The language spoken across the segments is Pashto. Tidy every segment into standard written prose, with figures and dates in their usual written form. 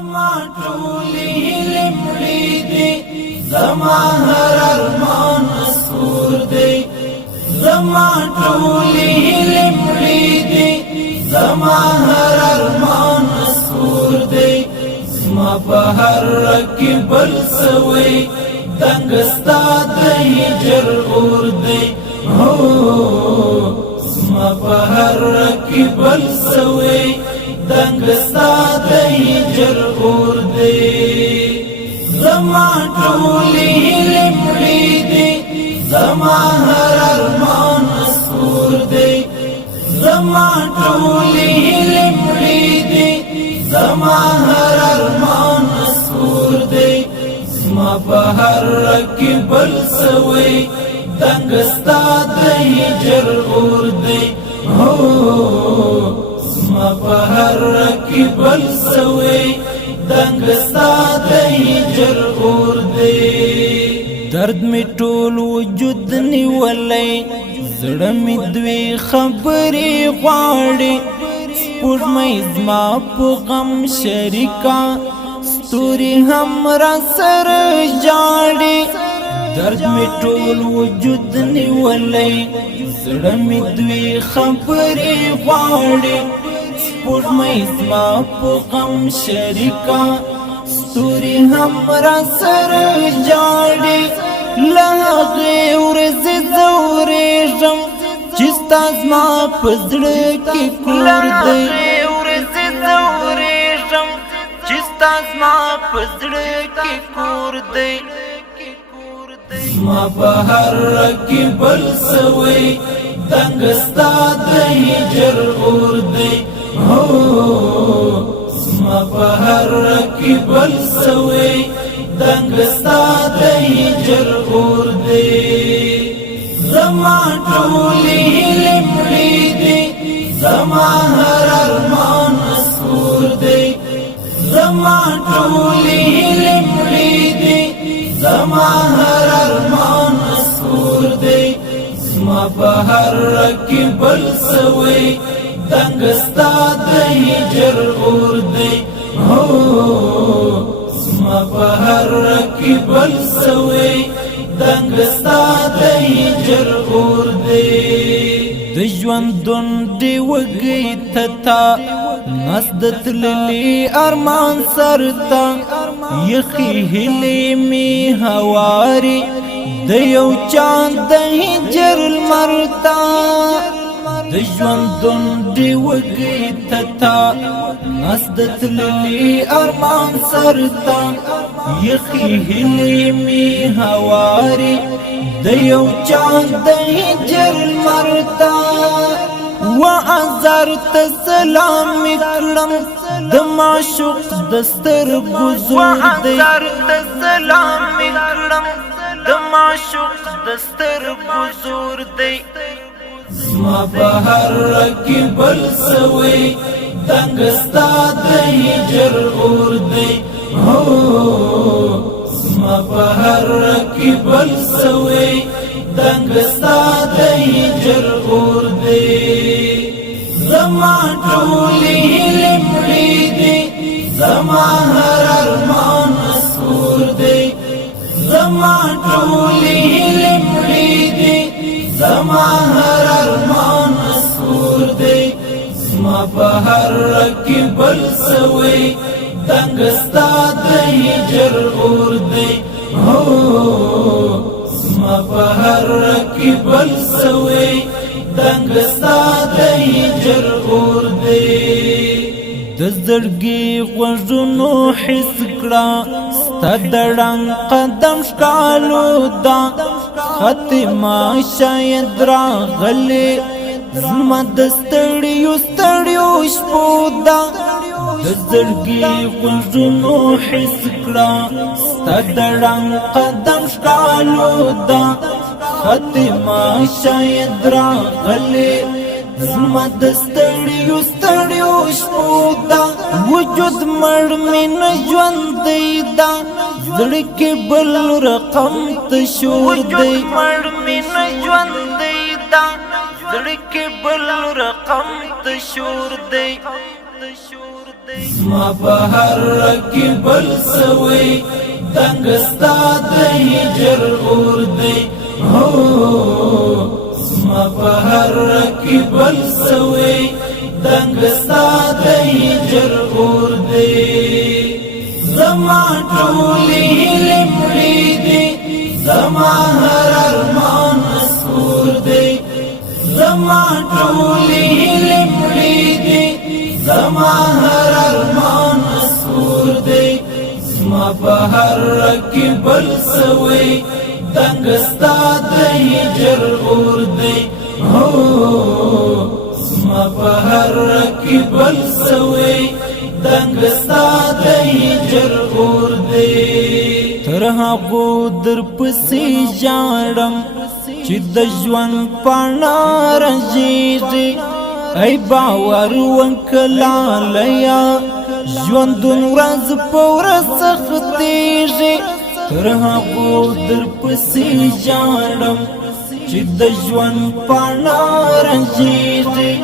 زما ټولې هیلې مړې دي، زما هر ارمان سور دی. زما ټولې هیلې مړې دي، زما هر ارمان سور دی. زما په هر رګ بل سوی دنګ ستا د هجر اور دی. هو زما په هر رګ بل سوی دنګ ستا د هجر اور دی. زما ټولې هیلې مړې دي، زما هر ارمان سور دی. زما ټولې هیلې مړې دي، زما هر ارمان سور دی. زما په هر رګ بل سوی دنګ ستا د هجر اور دی. هو زما په هر رګ بل سوی دنګ ستا د هجر اور دی. درد می ټول وجود نیولی، زړه می دوی خبرې غواړي. سپوږمۍ زما په غم شریکه، ستوري هم را سره ژاړي. درد می ټول وجود نیولی، زړه می دوی خبرې غواړي. سپوږمۍ زما په غم شریکه، ستوري هم را سره ژاړي. له هغې ورځې زه وریږم چې ستا زما په زړه کې کور دی. زما په هر رګ بل سوی دنګ ستا د هجر اور دی. هو زما په هر رګ بل سوی دنګ ستا د هجر اور دی. زما ټولې هیلې مړې دي، زما هر ارمان سور دی. زما ټولې هیلې مړې دي، زما هر ارمان سور دی. زما په هر رګ بل سوی دنګ ستا د هجر اور دی. هو زما په هر رګ بل سوی دنګ ستا د هجر اور دی. د ژوندون دی وږی ته تا نس د تللي ارمان سرته، یخې هیلې مې هواري د یو چاند د هجر لمر ته. د ژوندون دی وږی ته تا نس د تللي ارمان سرته، یخې هیلې مې هواري د یو چاند د هجر لمر ته. وعذر ته سلام کړم د معشوق د سترګو زور دی. زما په هر رګ بل سوی دنګ ستا د هجر اور دی. هو زما په هر رګ بل سوی دنګ ستا د هجر اور دی. زما ټولې هیلې مړې دي، زما هر ارمان سور دی. زما ټولې هیلې مړې دي، زما هر ارمان سور دی. زما په هر رګ بل سوی دنګ ستا د هجر اور دی. هو زما په هر رګ بل سوی دنګ ستا د هجر اور دی. د زړګي غوږونو حس کړه ستا د ړنګ قدم ښکالو ده. ختمه شاید راغلې زما د ستړیو شپو ده. د زړګي غوږونو حس کړه ستا د ړنګ قدم ښکالو ده. ختمه شاید راغلې زما د ستړیو شپو ده. وجود مړ مې نه ژوندی ده، زړه کې بل رقم ته شور دی. زړه کې بل رقم ته شور دی. زما په هر کې بل سوي دنګ ستا د هجر اور دی هو زما په هر کې بل سوي دنګ ستا د هجر اور دی زما ټولې هیلې مړې دي زما هر ارمان سور دی زما ټولې هیلې مړې دي زما هر ارمان سور دی زما په هر کې بل سوي دنګ ستا د هجر اور دی هو زما په هر کې بل سوي دنګ ستا د هجر اور دی تر هغو در پسې ژاړم چې د ژوند پاڼه رژېږي ای باور وکړه لیا ژوندون ورځ په ورځ سختېږي تر هغو در پسې ژاړم چې د ژوند پاڼه رژېږي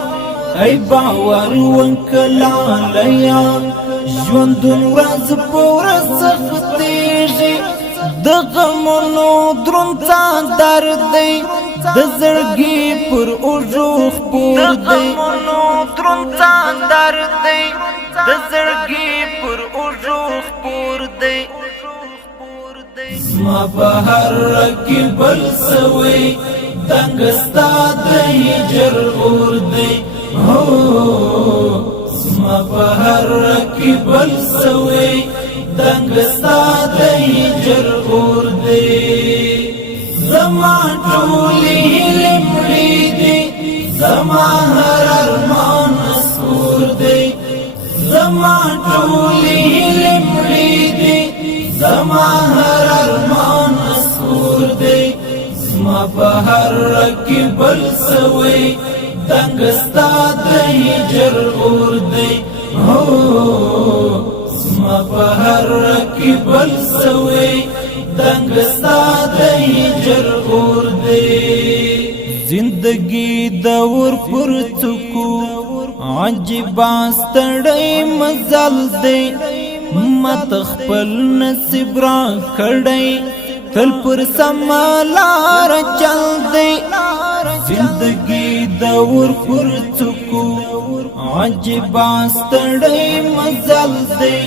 ای باور وکړه لیا ژوندون ورځ په ورځ سختېږي د غمونو دروند څادر دی د زړګي پر اوږو خپور دی د غمونو دروند څادر دی د زړګي پر اوږو خپور دی زما په هر کې بل سوي دنګ ستا د هجر اور دی هو زما په هر کې بل سوي دنګ ستا د هجر اور دی زما ټولې هیلې مړې دي زما هر ارمان سور دی زما ټولې هیلې مړې دي زما هر ارمان سور دی زما په هر کې بل سوي دنګ ستا د هجر اور دی هو زما په هر کې بل سوي دنګ ستا د هجر اور دی زندگی د ور پر څکو عجیب ستړی مزل دی مت خپل نصیب را کړی تل پر سمالار چل دی زندگی د ور پر څکو عجیب ستړی مزل دی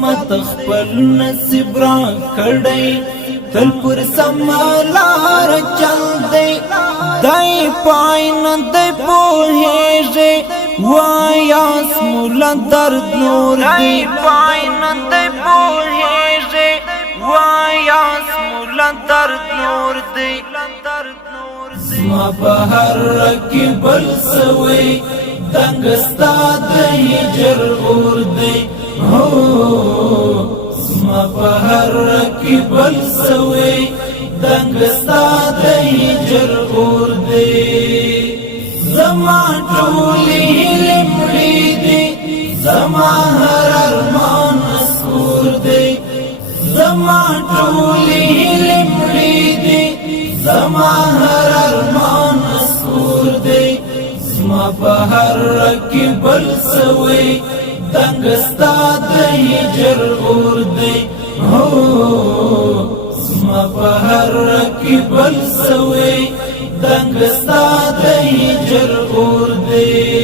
مت خپل نصیب را کړی تل پر سمالار چل دی دای پای نه دی پوهیږي وایاس مولا درد نور دی پای نه دی پوهیږي وایاس مولا درد نور دی زما په هر کې بل سوي دنګ ستا د هجر اور دی هو زما په هر کې بل سوي دنګ ستا د هجر اور دی زما ټولې هیلې مړې دي زما هر ارمان سور دی زما ټولې هیلې مړې دي زما هر ارمان سور دی زما په هر کې بل سوي دنګ ستا د هجر اور دی هو زما په هر کې بل سوي دنګ ستا د هجر اور دی